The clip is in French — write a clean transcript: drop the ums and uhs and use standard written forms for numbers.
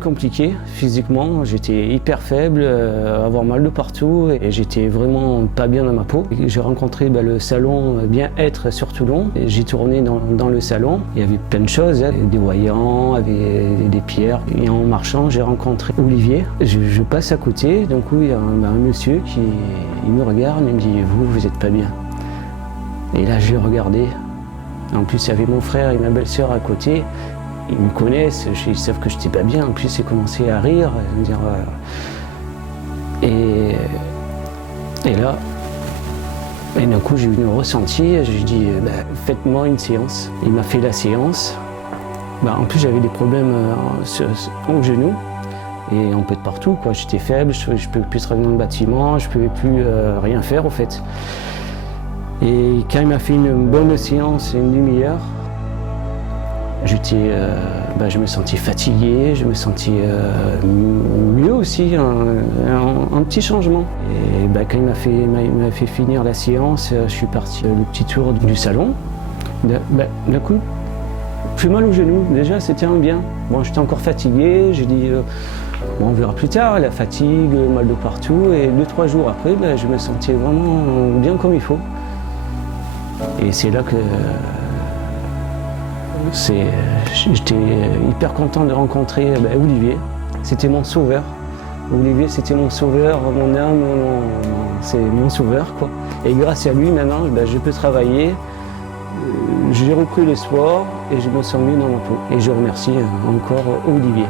compliqué physiquement, j'étais hyper faible, avoir mal de partout et j'étais vraiment pas bien dans ma peau. J'ai rencontré le salon Bien-être sur Toulon. J'ai tourné dans le salon, il y avait plein de choses, des voyants, des pierres. Et en marchant, j'ai rencontré Olivier. Je passe à côté, d'un coup il y a un monsieur qui me regarde et me dit « vous êtes pas bien ». Et là je l'ai regardé. En plus il y avait mon frère et ma belle-sœur à côté. Ils me connaissent, ils savent que je n'étais pas bien. En plus, ils commençaient à rire, à me dire. Et là, d'un coup, j'ai eu un ressenti. J'ai dit, faites-moi une séance. Il m'a fait la séance. En plus, j'avais des problèmes au genou et un peu de partout, quoi. J'étais faible, je ne pouvais plus travailler dans le bâtiment, je ne pouvais plus rien faire, au fait. Et quand il m'a fait une bonne séance, une demi-heure, je me sentais fatigué, je me sentais mieux aussi, un petit changement. Et quand il m'a fait finir la séance, je suis parti le petit tour du salon. D'un coup, plus mal au genou, déjà c'était un bien. Bon, j'étais encore fatigué, j'ai dit on verra plus tard, la fatigue, le mal de partout. Et 2-3 jours après, je me sentais vraiment bien comme il faut. Et c'est là que j'étais hyper content de rencontrer Olivier. C'était mon sauveur. Olivier, c'était mon sauveur, mon âme, c'est mon sauveur, quoi. Et grâce à lui, maintenant, je peux travailler. J'ai repris le sport et je me sens mieux dans ma peau. Et je remercie encore Olivier.